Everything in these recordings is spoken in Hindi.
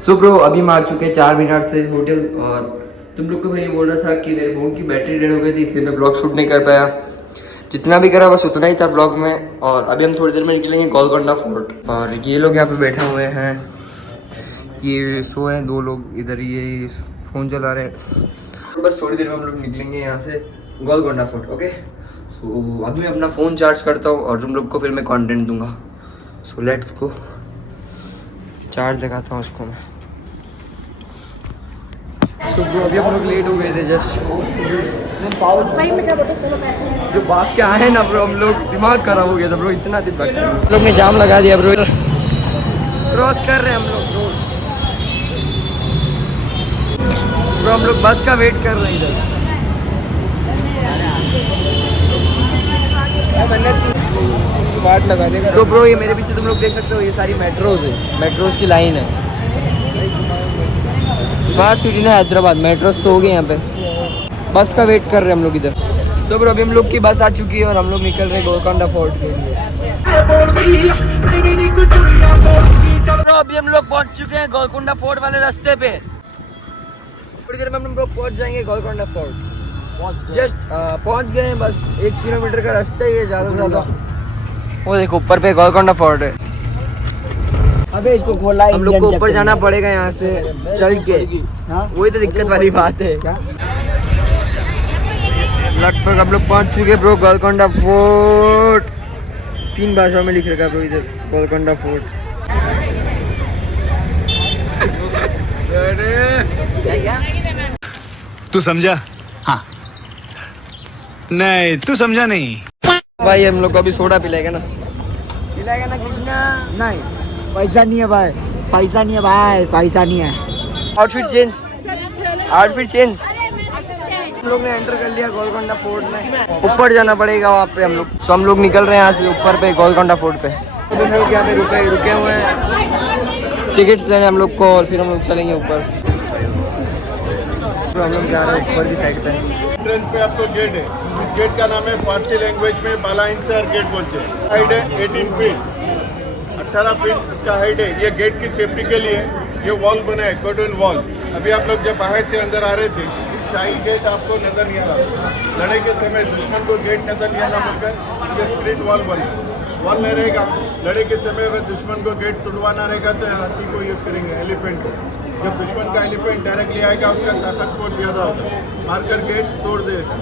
सो ब्रो अभी मैं आ चुके हैं 4 मिनट से होटल। और तुम लोग को मैं ये बोल रहा था कि मेरे फ़ोन की बैटरी डेड हो गई थी, इसलिए मैं ब्लॉग शूट नहीं कर पाया। जितना भी करा बस उतना ही था ब्लॉग में। और अभी हम थोड़ी देर में निकलेंगे गोलकोंडा फोर्ट। और ये लोग यहाँ पे बैठे हुए हैं, ये सो हैं 2 लोग इधर, ये फ़ोन चला रहे हैं। तो बस थोड़ी देर में हम लोग निकलेंगे यहाँ से गोलकोंडा फोर्ट। ओके, सो अभी मैं अपना फ़ोन चार्ज करता हूँ और तुम लोग को फिर मैं कंटेंट दूंगा। सो लेट्स गो, चार्ज लगाता हूँ उसको मैं। सो ब्रो अभी हम लोग लेट हो गए थे जस्ट। जो भाग के आए ना ब्रो, हम लोग दिमाग खराब हो गया था ब्रो, इतना दिन भाग हम लोग ने जाम लगा दिया ब्रो। क्रॉस कर रहे हैं हम लोग ब्रो, हम लोग बस का वेट कर रहे हैं इधर। बाट लगा देगा। तो ब्रो ये मेरे पीछे तुम लोग देख सकते हो, ये सारी मेट्रोज है, मेट्रोज की लाइन है। स्मार्ट सिटी ना हैदराबाद, मेट्रोज तो हो गए यहाँ पे, बस का वेट कर रहे हैं हम लोग इधर। सो ब्रो अभी हम लोग की बस आ चुकी है और हम लोग निकल रहे हैं गोलकोंडा फोर्ट के लिए। तो अभी हम लोग पहुंच चुके हैं गोलकोंडा फोर्ट वाले रास्ते पे। थोड़ी देर में हम लोग पहुंच जाएंगे गोलकोंडा फोर्ट। जस्ट पहुंच गए हैं, बस 1 किलोमीटर का रास्ता ही है ज़्यादा से ज़्यादा। वो देखो ऊपर पे गोलकोंडा फोर्ट है। अबे इसको खोला, हम लोग को ऊपर जाना पड़ेगा यहाँ से चल के, वही तो दिक्कत वाली बात है। लगभग हम लोग पहुँच चुके ब्रो गोलकोंडा फोर्ट। 3 भाषाओं में लिख रखा है ब्रो इधर गोलकोंडा फोर्ट। तू समझा? हाँ। नहीं तू समझा नहीं। भाई हम लोग को अभी सोडा पिलाएगा ना कृष्णा? नहीं, पैसा नहीं है भाई, पैसा नहीं है भाई, पैसा नहीं है। Outfit change, outfit change. हम लोग ने एंटर कर लिया गोलकोंडा फोर्ट में। ऊपर जाना पड़ेगा वहाँ पे हम लोग। सो हम लोग निकल रहे हैं यहाँ से ऊपर पे गोलकोंडा फोर्ट पे। तो हम लोग यहाँ पे रुके हुए हैं टिकट्स लेने हम लोग को, और फिर हम लोग चलेंगे ऊपर। तो हम लोग जा रहे हैं ऊपर की साइड पे। एंट्रेंस पे आपको गेट है, इस गेट का नाम है फारसी लैंग्वेज में बाला हिंसार गेट बोलते हैं। हाइट है 18 फीट, 18 फीट इसका हाइट है। ये गेट की सेफ्टी के लिए ये वॉल बना है, कर्टन वॉल। अभी आप लोग जब बाहर से अंदर आ रहे थे, शाही गेट आपको नजर नहीं आ रहा, लड़ाई के समय दुश्मन को गेट नजर नहीं आना बोलकर ये स्क्रीन वॉल बना। वॉल नहीं रहेगा, लड़ाई के समय अगर दुश्मन को गेट तोड़वाना रहेगा तो हाथी को यूज करेंगे, एलिफेंट को। जब दुश्मन का एलिफेंट डायरेक्टली आएगा, उसका ताकत बहुत ज़्यादा होता है, मारकर गेट तोड़ देगा।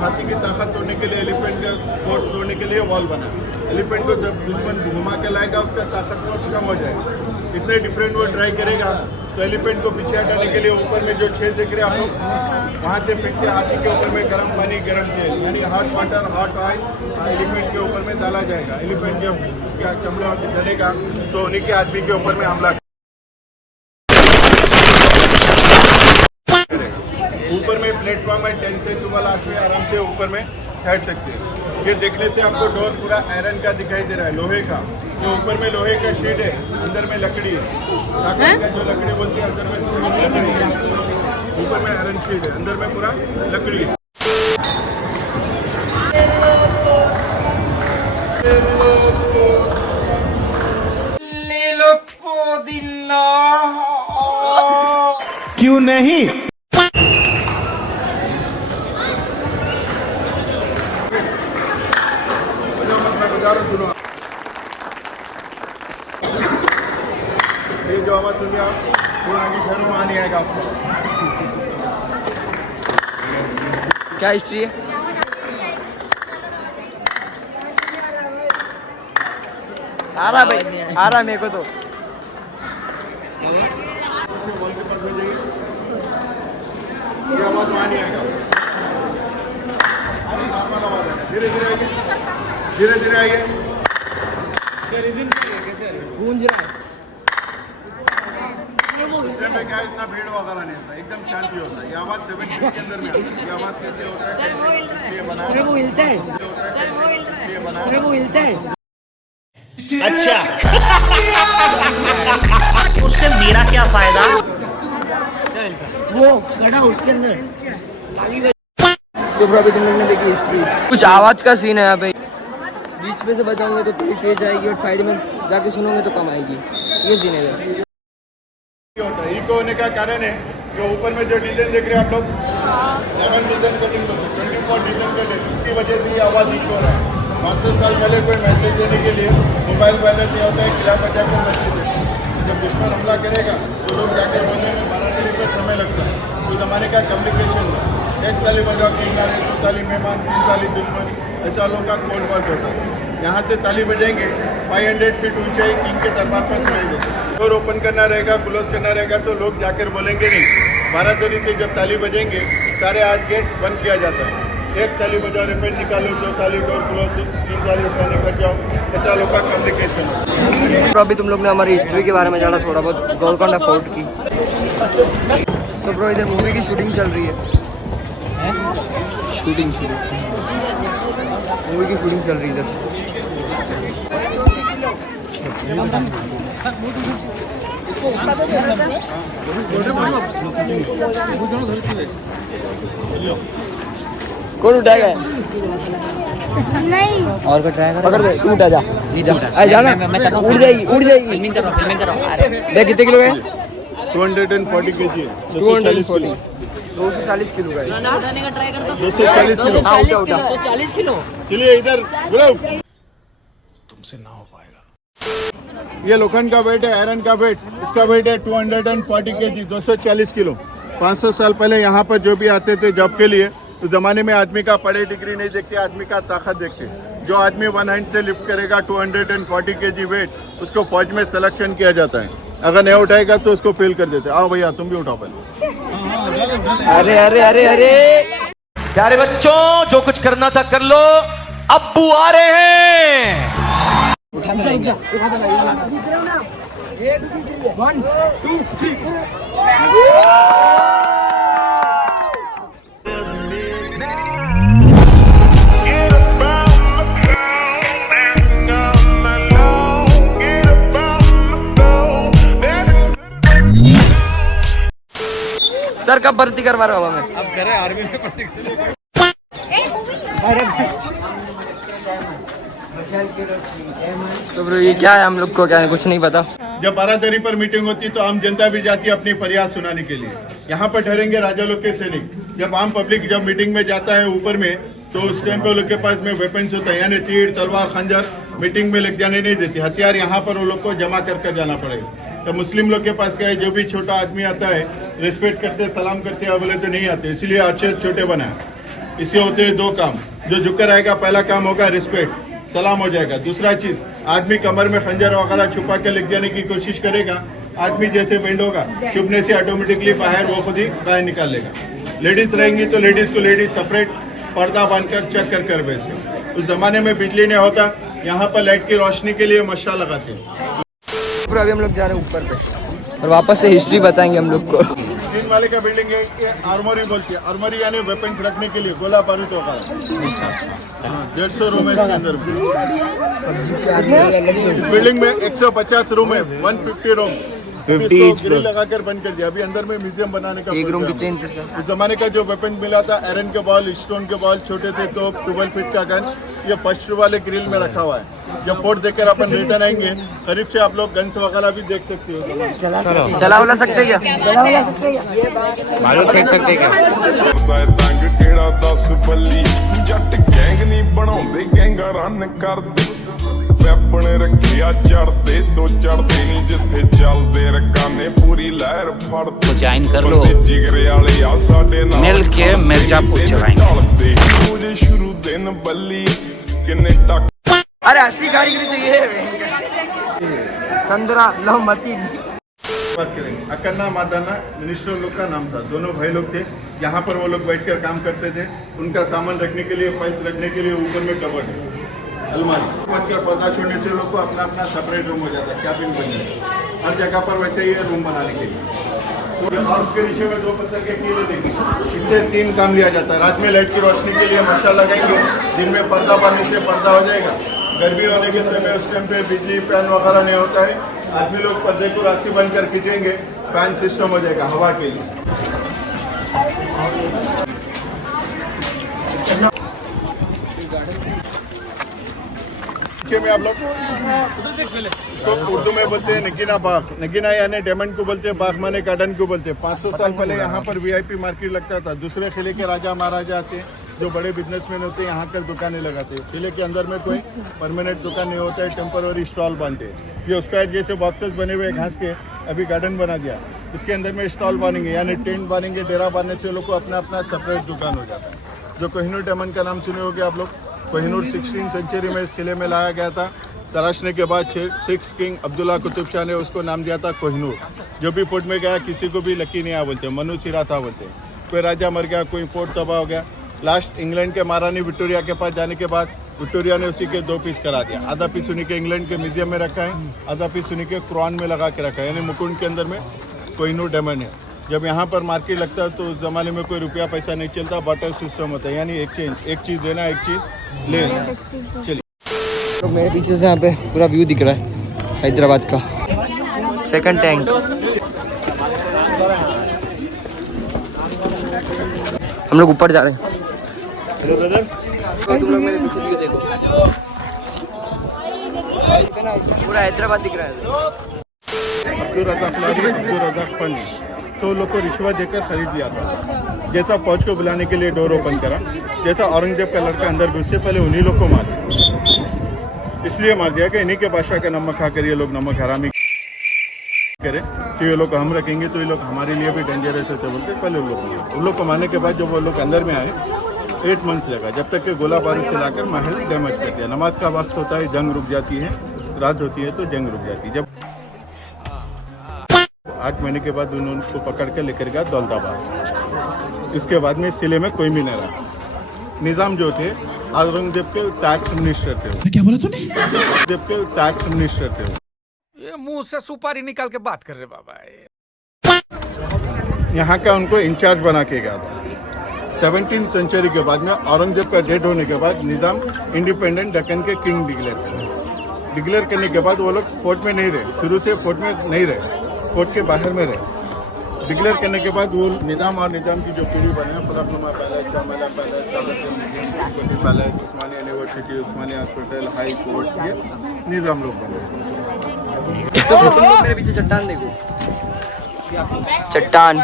हाथी की ताकत तोड़ने के लिए, एलिफेंट का फोर्स तोड़ने के लिए वॉल बना। एलिफेंट को जब दुश्मन घुमा के लाएगा, उसका ताकत फोर्स कम हो जाएगा। इतने डिफरेंट वो ट्राई करेगा तो एलिफेंट को पीछे हटाने के लिए ऊपर में जो छेद देख रहे हैं आप लोग, वहाँ से पीछे हाथी के ऊपर में गर्म पानी, गर्म तेल यानी hot water, hot oil elephant के ऊपर में डाला जाएगा। एलिफेंट जब उसके चमड़े जलेगा तो उन्हीं के आदमी के ऊपर में हमला ऊपर में प्लेटफॉर्म है, 10 से 12 आदमी आराम से ऊपर में बैठ सकते हैं। ये देखने से आपको डोर पूरा आयरन का दिखाई दे रहा है, लोहे का। ये ऊपर में लोहे का शेड है, अंदर में लकड़ी है, सागवान का जो लकड़ी बोलती है, अंदर में लकड़ी है। ऊपर में आयरन शेड है, अंदर में पूरा लकड़ी है। क्यों नहीं? सुनो, ये जो आवाज सुनिए आप, थोड़ा आगे घरों में नहीं आएगा आपको। क्या हिस्ट्री है? आ रहा भाई, आ रहा मेरे को तो। वॉल के पास में जाइए, ये आवाज वहाँ नहीं आएगा, नॉर्मल आवाज आएगा। धीरे धीरे आइए, धीरे धीरे आइए। इसका रीजन क्या है, कैसे गूंज रहा है? इसमें क्या इतना भीड़ वगैरह नहीं होता, एकदम शांति होता है। ये आवाज 7 फीट के अंदर में आती है। ये आवाज कैसे होता है? सर वो हिलता है, सर वो हिलता है। अच्छा उससे मेरा क्या फायदा? वो गड़ा उसके अंदर। सुबह अभी तुम लोग ने देखी हिस्ट्री, कुछ आवाज का सीन है यहाँ पे। बीच में से बजाऊंगे तो थोड़ी तेज आएगी और साइड में जाके सुनोगे तो कम आएगी, ये सीन है। है। इको होने का कारण है जो ऊपर में जो डिजाइन देख रहे हैं आप लोग, 11 डिजाइन कटिंग 24 डिजाइन कटिंग, उसकी वजह से ये आवाज़ इको हो रहा है। 500 साल पहले कोई मैसेज देने के लिए मोबाइल वायरलेस नहीं होता है, खिला बजा कर मैसेज देते हैं। जब दुश्मन हमला करेगा तो लोग जाकर बोलने में 12 मिनट का समय लगता है। तो ज़माने का कम्युनिकेशन है, एक ताली बजाओ किंग आ रहे, 2 ताली मेहमान, 3 ताली दुश्मन, ऐसा लोग का कोड वर्क होता है। यहाँ से ताली बजेंगे 500 फीट ऊंचाई किंग के दरबार पर सुनेंगे। डोर ओपन करना रहेगा, क्लोज करना रहेगा तो लोग जाकर बोलेंगे नहीं। 12 ताली से जब ताली बजेंगे सारे 8 गेट बंद किया जाता है। एक ताली बजाओ रिपेट निकालो, 2 ताली डोर क्लोज, 3 ताली उसका निकल जाओ, ऐसा लोग का कम्युनिकेशन है। तो अभी तुम लोग ने हमारी हिस्ट्री के बारे में जाना, थोड़ा बहुत गोलकोंडा फोर्ट की। सो ब्रो इधर मूवी की शूटिंग चल रही है। शूटिंग मूवी की शूटिंग चल रही है इधर। कौन उठाएगा? नहीं और को ट्राई कर, पकड़ दे, तू उठा जा। नहीं जा अरे जाना, मैं कर रहा हूं, उड़ जाएगी, उड़ जाएगी। फिल्मिंग कर रहा हूं। अरे देख कितने किलो है? 240 kg है, 240 240 किलो का है। 240 किलो। 240 किलो। चलिए इधर बुलाओ। तुमसे ना हो पाएगा। ये लोखंड का वेट है, आयरन का वेट, इसका वेट है 240 kg, 240 किलो। 500 साल पहले यहाँ पर जो भी आते थे जॉब के लिए, तो ज़माने में आदमी का पढ़े डिग्री नहीं देखते, आदमी का ताकत देखते। जो आदमी 1 हैंड से लिफ्ट करेगा 240 kg वेट, उसको फौज में सिलेक्शन किया जाता है। अगर नहीं उठाएगा तो उसको फेल कर देते। आओ भैया तुम भी उठाओ पहले। अरे अरे अरे अरे प्यारे बच्चों, जो कुछ करना था कर लो, अब्बू आ रहे हैं। सर कब भर्ती करवा रहा हूँ मैं? अब करे आर्मी में भर्ती कर। तो ब्रो ये क्या है, हम लोग को क्या है, कुछ नहीं पता। जब बारादरी पर मीटिंग होती तो आम जनता भी जाती है अपनी फरियाद सुनाने के लिए। यहाँ पर ठहरेंगे राजा लोग के सैनिक। जब आम पब्लिक जब मीटिंग में जाता है ऊपर में, तो उस टाइम पे वो लोग के पास में वेपन्स होता है, यानी तीर, तलवार, खंजर मीटिंग में लेके जाने नहीं देती। हथियार यहाँ पर वो लोग को जमा कर जाना पड़ेगा। तो मुस्लिम लोग के पास क्या है, जो भी छोटा आदमी आता है रिस्पेक्ट करते, सलाम करते हैं, बोले तो नहीं आते, इसलिए अक्षर छोटे बनाए। इससे होते हैं 2 काम। जो झुककर आएगा पहला काम होगा रिस्पेक्ट, सलाम हो जाएगा। दूसरा चीज, आदमी कमर में खंजर वगैरह छुपा के लिख जाने की कोशिश करेगा, आदमी जैसे बेंड होगा छुपने से ऑटोमेटिकली बाहर वो खुद ही बाहर निकाल लेगा। लेडीज रहेंगी तो लेडीज को लेडीज सेपरेट पर्दा बांधकर चेक कर वैसे। उस जमाने में बिजली नहीं होता, यहाँ पर लाइट की रोशनी के लिए मशा लगाते हैं। अभी हम लोग जा रहे हैं ऊपर पे और वापस से हिस्ट्री बताएंगे हम लोग को। 3 वाले का बिल्डिंग है, ये आर्मोरी बोलती है। आर्मोरी यानी वेपन्स रखने के लिए, गोला बारूद होगा। 150 रूम है इसके अंदर। इस बिल्डिंग में 150 रूम है, 150 रूम। 50 ग्रिल लगाकर बंद कर दिया। अभी अंदर में म्यूजियम बनाने का एक रूम की प्रोग्राम चेंज है। इस जमाने का जो वेपन मिला था, आयरन के बॉल, स्टोन के बॉल, छोटे थे तो 12 फीट का गन, ये फर्स्ट वाले ग्रिल में रखा हुआ है। जब पोर्ट देकर अपन रिटर्न आएंगे, करीब से आप लोग गन्स वगैरह भी देख सकते हो। चला वाला सकते क्या? मालूम फेंक सकते क्या? ਤੰਗ ਕਿਹੜਾ 10 ਬੱਲੀ ਜੱਟ ਗੈਂਗ ਨਹੀਂ ਬਣਾਉਂਦੇ ਗੈਂਗਾ ਰਨ ਕਰਦੇ ਵੈਪਨ ਰੱਖਿਆ ਚੜਦੇ 2 ਚੜਦੇ ਨਹੀਂ ਜਿੱਥੇ ਚੱਲਦੇ ਰਕਾਨੇ ਪੂਰੀ ਲਹਿਰ ਫੜਦੇ ज्वाइन कर लो, ਜਿਗਰੇ ਵਾਲੇ ਆ ਸਾਡੇ ਨਾਲ मिल के मिर्जापुर चलाएंगे। ਮੁਝੇ ਸ਼ੁਰੂ ਦਿਨ ਬੱਲੀ ਕਿੰਨੇ ਟੱਕ अरे असली कारीगरी तो ये है, चंद्रा लहमती। बात करेंगे, अकन्ना मादाना मिनिस्टर लोग का नाम था। दोनों भाई लोग थे, यहाँ पर वो लोग बैठकर काम करते थे। उनका सामान रखने के लिए, फाइल्स रखने के लिए ऊपर में कबर्ड है, अलमारी। बनकर पर्दा छोड़ने से लोग को अपना अपना सेपरेट रूम हो जाता है, कैबिन बन जाता है। हर जगह पर वैसे ही रूम बनाने के लिए। और उसके नीचे में 2 पत्थर के कीले देंगे, इससे 3 काम लिया जाता है। रात में लाइट की रोशनी के लिए मशा लगाएंगे, दिन में पर्दा बांधने से पर्दा हो जाएगा। गर्मी होने के समय उस टाइम पे बिजली फैन वगैरह नहीं होता है, आदमी लोग पर्दे को राशि बंद कर खींचेंगे, फैन सिस्टम हो जाएगा हवा के लिए। नीचे में आप लोग तो उर्दू में बोलते हैं नगीना बाग। नगीना यानी डायमंड को बोलते हैं, बाग माने गार्डन को बोलते हैं। 500 साल पहले यहाँ पर VIP मार्केट लगता था। दूसरे किले के राजा महाराजा आते हैं, जो बड़े बिजनेसमैन होते हैं, यहाँ कर दुकानें लगाते हैं। किले के अंदर में कोई परमानेंट दुकान नहीं होता है, टेम्पररी स्टॉल बांधते हैं। ये उसका जैसे बॉक्सेस बने हुए घास के, अभी गार्डन बना दिया, इसके अंदर में स्टॉल बांधेंगे, यानी टेंट बांधेंगे। डेरा बांधने से लोग को अपना अपना सेपरेट दुकान हो जाता है। जो कोहिनूर डायमंड का नाम सुने होंगे आप लोग, कोहिनूर 16वीं सेंचुरी में इस किले में लाया गया था। तराशने के बाद 6 किंग अब्दुल्ला कुतुब शाह ने उसको नाम दिया था कोहिनूर। जो भी पोर्ट में गया किसी को भी लकी नहीं आया बोलते, मनु सिरा था बोलते। कोई राजा मर गया, कोई पोर्ट तबाह हो गया। लास्ट इंग्लैंड के महारानी विक्टोरिया के पास जाने के बाद विक्टोरिया ने उसी के 2 पीस करा दिया। आधा पीस उन्हीं के इंग्लैंड के म्यूजियम में रखा है, आधा पीस उन्हीं के क्राउन में लगा के रखा है, यानी मुकुंड के अंदर में कोहिनूर डायमंड है। जब यहाँ पर मार्केट लगता है तो उस ज़माने में कोई रुपया पैसा नहीं चलता, बार्टर सिस्टम होता है, यानी एक्सचेंज, एक चीज़ देना एक चीज़ लेना। चलिए तो मेरे पीछे से यहाँ पे पूरा व्यू दिख रहा है हैदराबाद का। सेकंड टैंक हम लोग ऊपर जा रहे हैं। हेलो ब्रदर, तो तुम लोग मेरे पीछे व्यू देखो, पूरा हैदराबाद दिख रहा है। अब्दुल रज़ाक लारी, अब्दुल रज़ाक पंच, तो लोग को रिश्वत देकर खरीद लिया था। जैसा फौज को बुलाने के लिए डोर ओपन करा, जैसा औरंगजेब का लड़का अंदर घुससे पहले उन्हीं लोग को मार दिया। इसलिए मार दिया कि इन्हीं के बादशाह का नमक खाकर ये लोग नमक हरामी करे, तो ये लोग हम रखेंगे तो ये लोग हमारे लिए भी डेंजरस होते बोलते। पहले उन लोग को मारने के बाद जब वो लोग अंदर में आए 8 मंथ्स लगा, जब तक कि गोला बारूद चलाकर महल डैमेज कर दिया। नमाज का वक्त होता है, जंग रुक जाती है, रात होती है तो जंग रुक जाती है। जब 8 महीने के बाद उनको पकड़ के लेकर गया दौलताबाद। इसके बाद में इस किले में कोई भी नहीं रहा। निज़ाम जो थे औरंगजेब के टैक्स मिनिस्टर थे। क्या बोला तूने? औरंगजेब के टैक्स मिनिस्टर थे। ये मुंह से सुपारी निकाल के बात कर रहे बाबा। यहाँ का उनको इंचार्ज बना के गया था। 17वीं सेंचुरी के बाद में औरंगजेब का डेथ होने के बाद निज़ाम इंडिपेंडेंट दक्कन के किंग डिक्लेयर करने के बाद वो लोग फोर्ट में नहीं रहे, शुरू से फोर्ट में नहीं रहे, फोर्ट के बाहर में रहे। डिक्लेयर करने के बाद वो निज़ाम और निज़ाम की जो पीढ़ी बने, Falaknuma palace, Chowmahalla palace, Chowmahalla palace, Osmania university, Osmania hospital, high court, ये निज़ाम लोग बने। तुम लोग मेरे पीछे चट्टान देखो, चट्टान।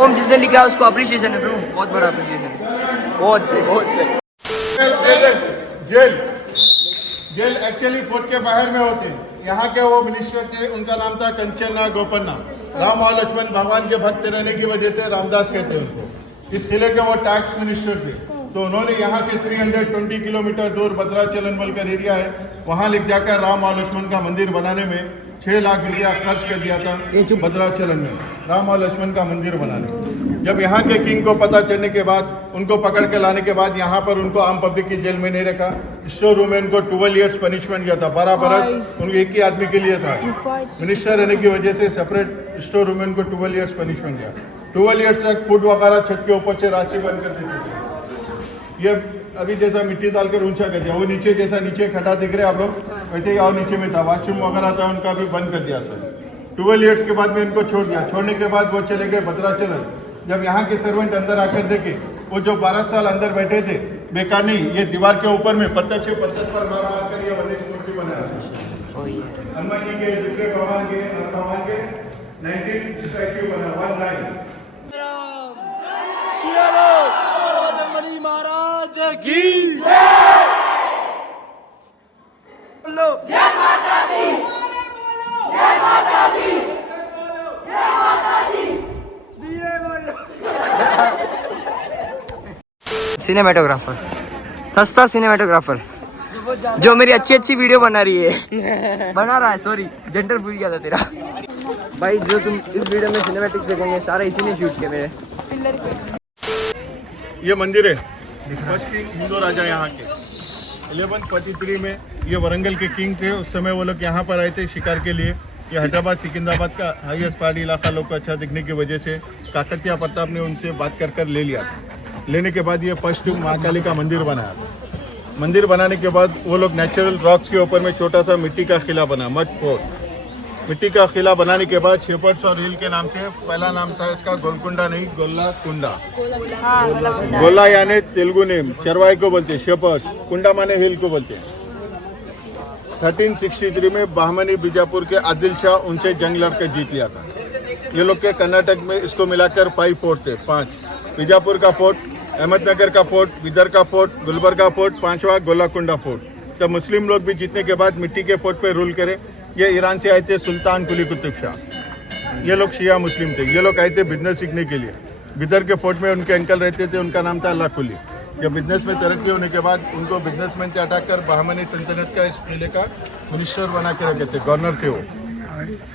ओम जिसने लिखा है उसको अप्रिशिएशन है ब्रो, बहुत बड़ा अप्रिशिएशन है, बहुत सही, बहुत सही। जेल एक्चुअली फोर्ट के बाहर में होते हैं। यहाँ के वो मिनिस्टर थे, उनका नाम था कंचना गोपन्ना। राम और लक्ष्मण भगवान के भक्त रहने की वजह से रामदास कहते हैं उनको। इस किले के वो टैक्स मिनिस्टर थे, तो उन्होंने यहाँ से 320 किलोमीटर दूर भद्राचलन बोलकर एरिया है, वहाँ लिख जाकर राम और लक्ष्मण का मंदिर बनाने में 6 लाख रुपया खर्च कर दिया था भद्राचलन में, राम और लक्ष्मण का मंदिर बनाने। जब यहाँ के किंग को पता चलने के बाद, उनको पकड़ के लाने के बाद यहाँ पर उनको आम पब्लिक की जेल में नहीं रखा, स्टोर रूम में उनको 12 ईयर्स पनिशमेंट किया था। 12 बरस उनको एक ही आदमी के लिए था। मिनिस्टर रहने की वजह से सेपरेट स्टोर रूम में उनको 12 ईयर्स पनिशमेंट किया। 12 ईयर्स तक फूड वगैरह छत के ऊपर से राशि बंद कर देते थे। ये अभी जैसा मिट्टी डालकर ऊंचा कर दिया, वो नीचे जैसा नीचे खड्डा दिख रहे आप लोग, वैसे ही और नीचे में था। वॉशरूम वगैरह था, उनका भी बंद कर दिया था। 12 ईयर्स के बाद में इनको छोड़ दिया। छोड़ने के बाद वो चले गए भद्राचलन। जब यहाँ के सर्वेंट अंदर आकर देखे, वो जो 12 साल अंदर बैठे थे, बेकार नहीं, ये दीवार के ऊपर में पत्थर से पत्थर पर मार मार कर ये बने मूर्ति बनाया। हनुमान जी के, दुर्गे भगवान के 19 स्टैच्यू बना, 1 लाइन। महाराज की बोलो जय माता दी, जय माता दी, जय माता दी, दिए बोलो। सिनेमेटोग्राफर, सस्ता सिनेमेटोग्राफर जो मेरी अच्छी वीडियो बना रहा है, सॉरी जेंडर भूल गया था तेरा भाई। जो तुम इस वीडियो में सिनेमैटिक्स देखेंगे सारा इसी ने शूट किया मेरे। ये मंदिर है, फर्स्ट किंग हिंदू राजा यहाँ के 1143 में ये वरंगल के किंग थे। उस समय वो लोग यहाँ पर आए थे शिकार के लिए। ये हैदराबाद सिकंदराबाद का हाईएस्ट पहाड़ी इलाका लोग को अच्छा दिखने की वजह से काकतिया प्रताप ने उनसे बात कर ले लिया। लेने के बाद ये फर्स्ट महाकाली का मंदिर बनाया। मंदिर बनाने के बाद वो लोग नेचुरल रॉक्स के ऊपर में छोटा सा मिट्टी का किला बना, मड फोर्ट। मिट्टी का किला बनाने के बाद शेपर्ड्स और हिल के नाम से पहला नाम था इसका गोलकुंडा नहीं गोल्ला कुंडा। गोल्ला यानी तेलुगु नेम चरवाई को बोलते हैं, शेपर्ड्स, कुंडा माने हिल को बोलते हैं। 1363 में बहमनी बीजापुर के आदिल शाह उनसे जंग लड़कर जीत लिया था। ये लोग के कर्नाटक में इसको मिलाकर 5 फोर्ट थे, 5। बीजापुर का फोर्ट, अहमदनगर का फोर्ट, बिदर का फोर्ट, गुलबर्गा फोर्ट, 5वां गोलाकुंडा फोर्ट। तब मुस्लिम लोग भी जीतने के बाद मिट्टी के फोर्ट पे रूल करे। ये ईरान से आए थे सुल्तान कुली कुतुब शाह। ये लोग शिया मुस्लिम थे। ये लोग आए थे बिजनेस सीखने के लिए। बिदर के फोर्ट में उनके अंकल रहते थे, उनका नाम था अल्लाह कुली। जब बिजनेस में तरक्की होने के बाद उनको बिजनेसमैन से हटाकर बहमनी सल्तनत का इस जिले का मिनिस्टर बना के रखे थे, गवर्नर थे वो।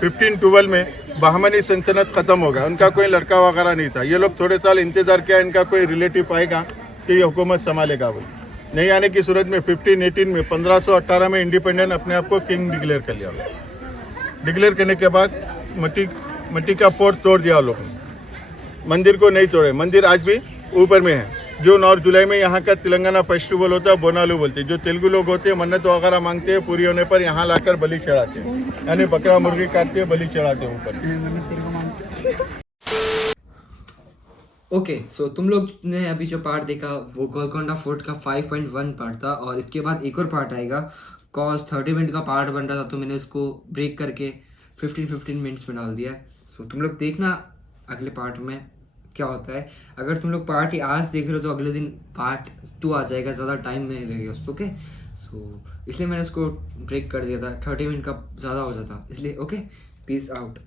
1512 में बहमनी सल्तनत खत्म हो गया। उनका कोई लड़का वगैरह नहीं था। ये लोग थोड़े साल इंतजार किया इनका कोई रिलेटिव आएगा कि ये हुकूमत संभालेगा। वो नहीं आने की सूरत में 1518 में 1518 में इंडिपेंडेंट अपने आप को किंग डिक्लेयर कर लिया। डिक्लेयर करने के बाद मट्टी का फोर्ट तोड़ दिया लोग, मंदिर को नहीं तोड़े। मंदिर आज भी ऊपर में है। जून और जुलाई में यहाँ का तेलंगाना फेस्टिवल होता है, बोनालू बोलते हैं। जो तेलुगु लोग होते हैं मन्नत वगैरह मांगते हैं, पूरी होने पर यहाँ लाकर बलि चढ़ाते हैं, यानी बकरा मुर्गी काटते हैं, बलि चढ़ाते हैं ऊपर। ओके सो तुम लोग ने अभी जो पार्ट देखा वो गोलकोंडा फोर्ट का 5.1 पार्ट था, और इसके बाद एक और पार्ट आएगा। कॉज 30 मिनट का पार्ट बन रहा था तो मैंने उसको ब्रेक करके 15 मिनट्स में डाल दिया है। सो तुम लोग देखना अगले पार्ट में क्या होता है। अगर तुम लोग पार्ट आज देख रहे हो तो अगले दिन पार्ट 2 आ जाएगा, ज़्यादा टाइम नहीं लगेगा उसको। ओके सो इसलिए मैंने उसको ब्रेक कर दिया था, 30 मिनट का ज़्यादा हो जाता इसलिए। Okay peace out.